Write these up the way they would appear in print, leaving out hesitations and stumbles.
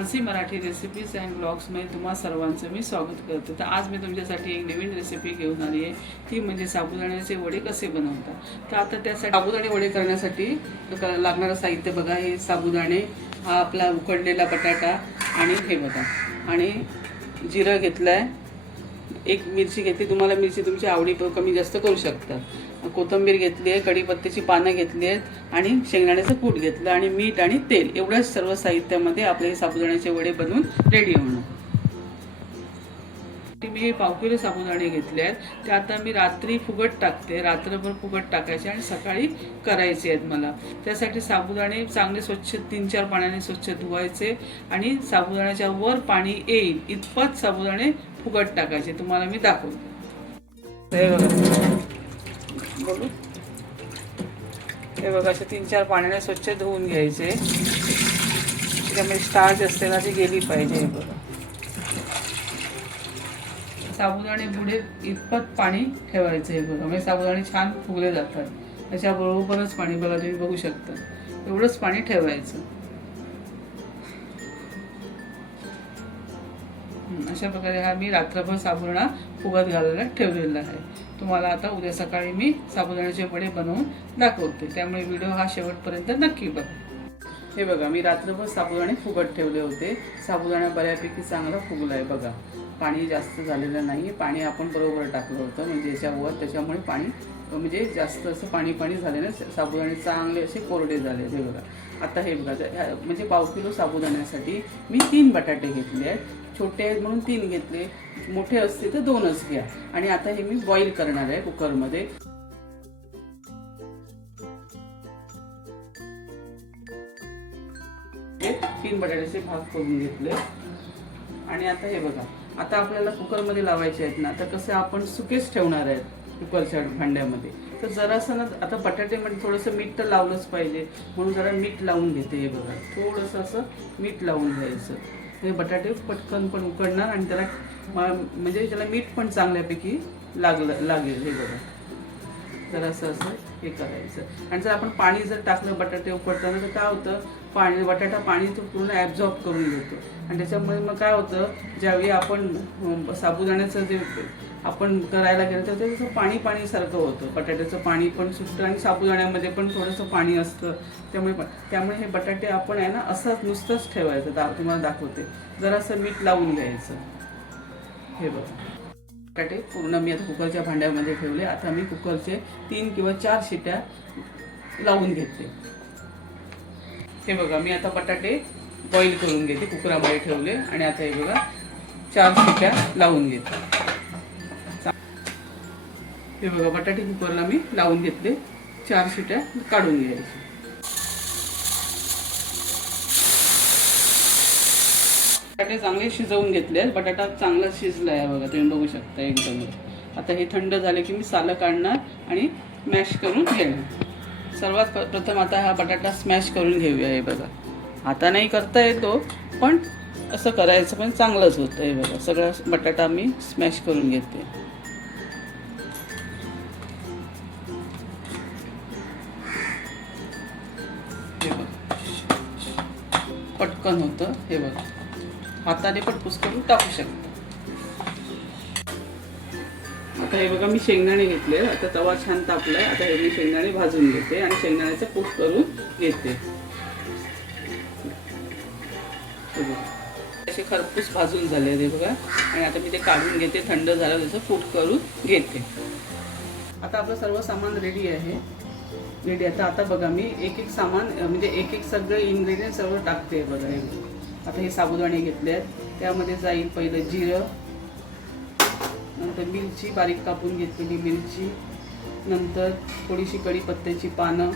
Mansi Marathi recipes and ब्लॉग्समध्ये तुम्हा सर्वांचं मी स्वागत करते। तर आज मी तुमच्यासाठी एक नवीन रेसिपी घेऊन आली आहे, ती म्हणजे साबुदाण्याचे वडे कसे बनवतात। तर आता त्यासाठी साबुदाणे वडे करण्यासाठी लागणारं साहित्य बघा, हे साबुदाणे, हा आपला उकडलेला बटाटा आणि हे बघा, आणि जिरं घेतलं आहे, एक मिरची घेतली, तुम्हाला मिरची तुमच्या आवडी कमी जास्त करू शकता, कोथिंबीर घेतली आहे, कढीपत्त्याची पानं घेतली आहेत आणि शेंगदाण्याचं कूट घेतलं आणि मीठ आणि तेल, एवढ्याच सर्व साहित्यामध्ये आपले साबुदाण्याचे वडे बनवून रेडी होणार। मी हे पाव किलो साबुदाणे घेतले आहेत, ते आता मी रात्री फुगट टाकते, रात्रभर फुगट टाकायचे आणि सकाळी करायचे आहेत मला। त्यासाठी साबुदाणे चांगले स्वच्छ 3-4 पाण्याने स्वच्छ धुवायचे आणि साबुदाण्याच्या वर पाणी येईल इतपत साबुदाणे फुगट टाकायचे, तुम्हाला मी दाखवते। हे बघा, बोलू, हे बघा, असे 3-4 पाण्याने स्वच्छ धुवून घ्यायचे, त्यामुळे स्टार्च असते ना ती गेली पाहिजे। हे बघा, साबुदाणे बुडेल इतपत पाणी ठेवायचं। हे बघा, म्हणजे साबुदाणे छान फुगले जातात, त्याच्याबरोबरच पाणी बघा, तुम्ही बघू शकता, एवढंच पाणी ठेवायचं। अशा प्रकारे हा मी रात्रभर साबुदाणा फुगत घालायला ठेवलेला आहे। तुम्हाला आता उद्या सकाळी मी साबुदाण्याचे वडे बनवून दाखवते, त्यामुळे व्हिडिओ हा शेवटपर्यंत नक्की बघा। हे बघा, मी रात्रभर साबुदाणे फुगत ठेवले होते, साबुदाणा बऱ्यापैकी चांगला फुगला आहे बघा, पाणी जास्त झालेलं नाही, पाणी आपण बरोबर टाकलं होतं म्हणजे याच्यावर, त्याच्यामुळे पाणी म्हणजे जास्त असं पाणी झाल्याने साबुदाणे चांगले असे कोरडे झाले। हे बघा, आता हे बघा, म्हणजे पाव किलो साबुदाण्यासाठी मी 3 बटाटे घेतले आहेत, छोटे आहेत म्हणून 3 घेतले, मोठे असते तर 2च घ्या। आणि आता हे मी बॉईल करणार आहे कुकरमध्ये। 3 बटाट्याचे भाग करून घेतले आणि आता हे बघा, आता आपल्याला कुकरमध्ये लावायचे आहेत ना, तर कसं आपण सुकेच ठेवणार आहेत कुकरच्या भांड्यामध्ये, तर जरासं ना, आता बटाट्यामध्ये थोडंसं मीठ तर लावलंच पाहिजे, म्हणून जरा मीठ लावून घेते। हे बघा, थोडंसं असं मीठ लावून घ्यायचं, हे बटाटे पटकन पण उकडणार आणि त्याला म्हणजे त्याला मीठ पण चांगल्यापैकी लागेल। हे बघा, जरासं असं हे करायचं। आणि जर आपण पाणी जर टाकलं बटाटे उकडताना, तर काय होतं, बटाटा पाणी तो पूर्ण ॲब्झॉर्ब करून घेतो आणि त्याच्यामुळे मग काय होतं, ज्यावेळी आपण साबुदाण्याचं जे आपण करायला गेलं तर त्याचं पाणी सारखं होतं, बटाट्याचं पाणी पण सुटतं आणि साबुदाण्यामध्ये पण थोडंसं पाणी असतं, त्यामुळे हे बटाटे आपण आहे ना असंच नुसतंच ठेवायचं। तुम्हाला दाखवते, जरासं मीठ लावून घ्यायचं। हे बघा, बटाटे पूर्ण मी आता कुकरच्या भांड्यामध्ये ठेवले, आता मी कुकरचे 3 किंवा 4 शिट्या लावून घेते। हे बघा, मी आता बटाटे बॉईल करून घेते, कुकरामध्ये ठेवले आणि आता हे बघा 4 शिट्या लावून घेते। हे बघा, बटाटे कुकरला मी लावून घेतले, 4 शिट्या काढून घ्यायचे। बटाटे चांगले शिजवून घेतले, बटाटा चांगला शिजला आहे बघा, तुम्ही बघू शकता एकदम। आता हे थंड झाले की मी सालं काढणार आणि मॅश करून घेणार। सर्वात प्रथम आता हा बटाटा स्मॅश करून घेऊया। हे बघा, आता नाही करता येतो, पण असं करायचं पण चांगलंच होतं। हे बघा, सगळा बटाटा मी स्मॅश करून घेते। हे बघा, पटकन होतं। हे बघा, हाताने पण पुसकरून टाकू शकता। आता हे बघा, मी शेंगदाणे घेतले, आता तवा छान तापलाय, आता हे मी शेंगदाणे भाजून घेते आणि शेंगदाण्याचं कूट करून घेते। असे खरपूस भाजून झाले हे बघा, आणि आता मी ते काढून घेते, थंड झालं त्याचं कूट करून घेते। आता आपलं सर्व सामान रेडी आहे, रेडी। आता बघा, मी एक सामान म्हणजे एक सगळे इन्ग्रेडियंट सर्व टाकते बघा। हे आता हे साबुदाणे घेतले आहेत, त्यामध्ये जाईल पहिलं जिरं, नंतर मिरची, बारीक कापून घेतलेली मिरची, नंतर थोडीशी कढीपत्त्याची पानं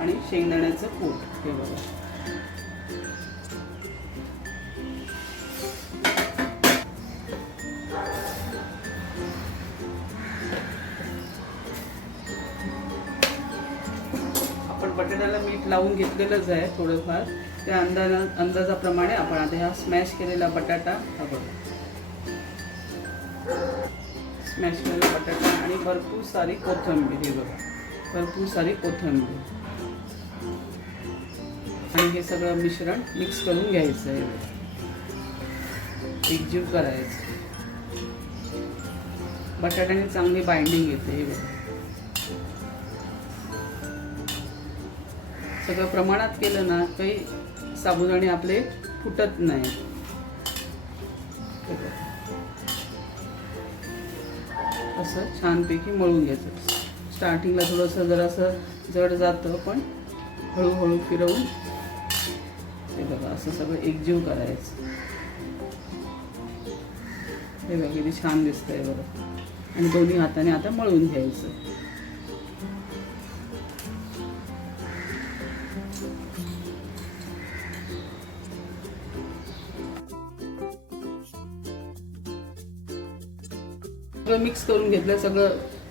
आणि शेंगदाण्याचं कूट। हे बघा, आपण बटाट्याला मीठ लावून घेतलेलंच आहे थोडंफार, त्या अंदाजाप्रमाणे आपण आता हा स्मॅश केलेला बटाटा, हा बघा, स्मॅश केलेला बटाटा आणि भरपूर सारी कोथिंबीर। हे बघा, भरपूर सारी कोथिंबीर आणि आणि हे सगळं मिश्रण मिक्स करून घ्यायचं आहे, एकजीव करायचं. बटाट्याने चांगली बाइंडिंग येते. हे बघा सगळं प्रमाणात केलं ना काही साबुदाणे आपले फुटत नाही. असं छानपैकी मळून घ्यायचं. स्टार्टिंगला थोडंसं जरासं जड जातं, पण हळूहळू फिरवून हे बघा असं सगळं एकजीव करायचं. हे बघा किती छान दिसतंय बघा. आणि दोन्ही हाताने आता मळून घ्यायचं. सगळं मिक्स करून घेतलं.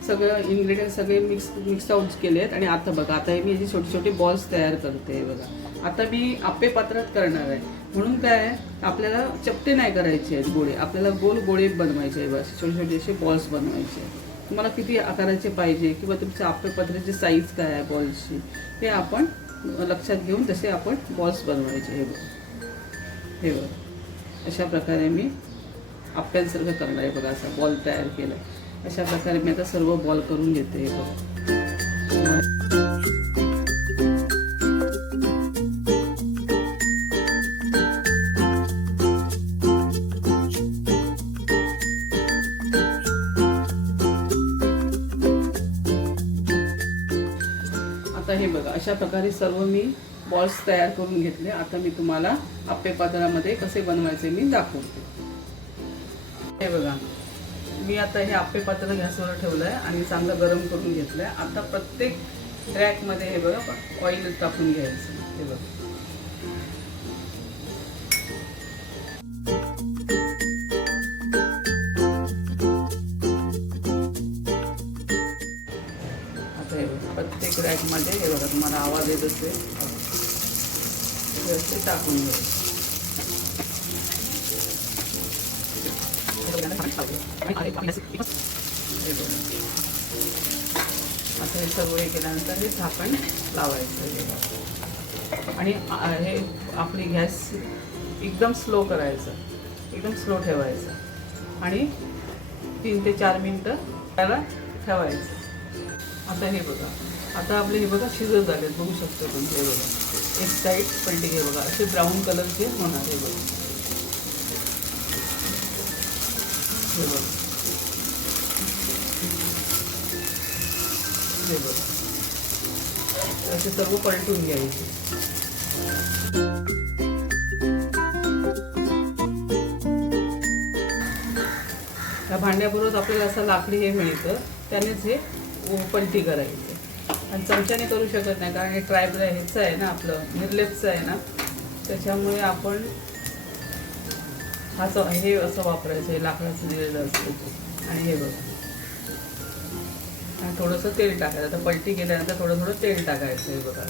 सगळं इन्ग्रेडियंट सगळे मिक्स आउट केले आहेत. आणि आता बघा आता हे मी याची छोटे छोटे बॉल्स तयार करते. बघा आता मी आप्पे पात्रात करणार आहे, म्हणून काय आपल्याला चपटे नाही करायचे आहेत गोळे, आपल्याला गोल गोळे बनवायचे आहे. बस छोटे छोटे असे बॉल्स बनवायचे आहेत. तुम्हाला किती आकाराचे पाहिजे किंवा तुमच्या आप्पे पात्राची साईज काय आहे बॉल्सची ते आपण लक्षात घेऊन तसे आपण बॉल्स बनवायचे. हे बघा हे बघा अशा प्रकारे मी आप्यांसारखं करणार आहे. बघा असा बॉल तयार केला. अशा प्रकारे मी आता सर्व बॉल करून घेते. आता हे बघा अशा प्रकारे सर्व मी बॉल्स तयार करून घेतले. आता मी तुम्हाला आप्पे पात्रामध्ये कसे बनवायचे मी दाखवते. हे बघा मी आता हे आप्पे पात्र गॅसवर ठेवलं आहे आणि चांगलं गरम करून घेतलं आहे. आता प्रत्येक रॅकमध्ये हे बघा ऑइल टाकून घ्यायचं. हे बघा आता हे बघा प्रत्येक रॅकमध्ये हे बघा तुम्हाला आवाज येत असेल ते टाकून घ्यायचं. आता हे सर्व हे केल्यानंतर हे झाकण लावायचं. आणि हे आपली गॅस एकदम स्लो करायचं, एकदम स्लो ठेवायचं आणि 3 ते 4 मिनटं त्याला ठेवायचं. आता हे बघा आता आपले हे बघा शिजत झाले बघू शकतो तुम्ही. हे बघा एक साईड पलटी घे बघा असे ब्राऊन कलरचे होणार. हे बघा हे बघा हे बघा असे सर्व पलटून घ्यायचे. त्या भांड्याबरोबर आपल्याला असं लाकडी हे मिळतं, त्यानेच हे पलटी करायचे. आणि चमच्याने करू शकत नाही कारण हे ट्रायब ह्याचं आहे ना, आपलं निर्लेपचं आहे ना, त्याच्यामुळे आपण हे असं वापरायचं. हे लाकडाचं दिलेलं असतं. आणि हे बघा आणि थोडंसं तेल टाकायचं. आता पलटी केल्यानंतर थोडं थोडं तेल टाकायचं. हे बघा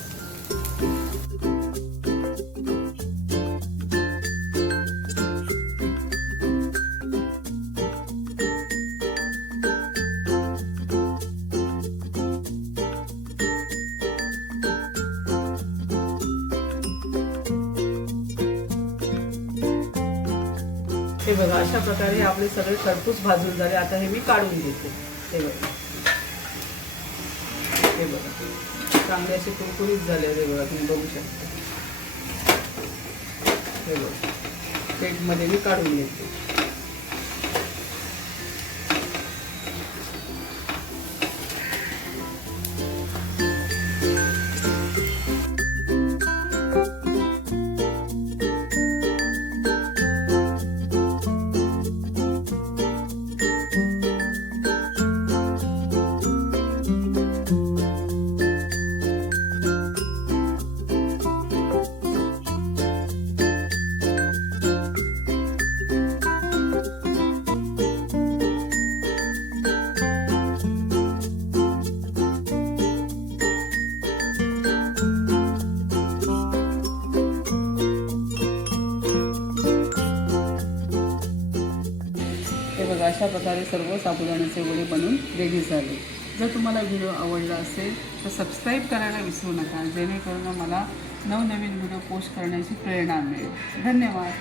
हे बघा अशा प्रकारे आपले सगळे खरपूस भाजून झाले. आता हे मी काढून घेते. हे बघा हे बघा चांगले असे कुरकुरीत झाले. हे बघा तुम्ही बघू शकता. हे बघा प्लेटमध्ये मी काढून घेते. अशा प्रकारे सर्व साबुदाण्याचे वडे बनवून रेडी झाले. जर तुम्हाला व्हिडिओ आवडला असेल तर सबस्क्राईब करायला विसरू नका, जेणेकरून मला नवनवीन व्हिडिओ पोस्ट करण्याची प्रेरणा मिळेल. धन्यवाद.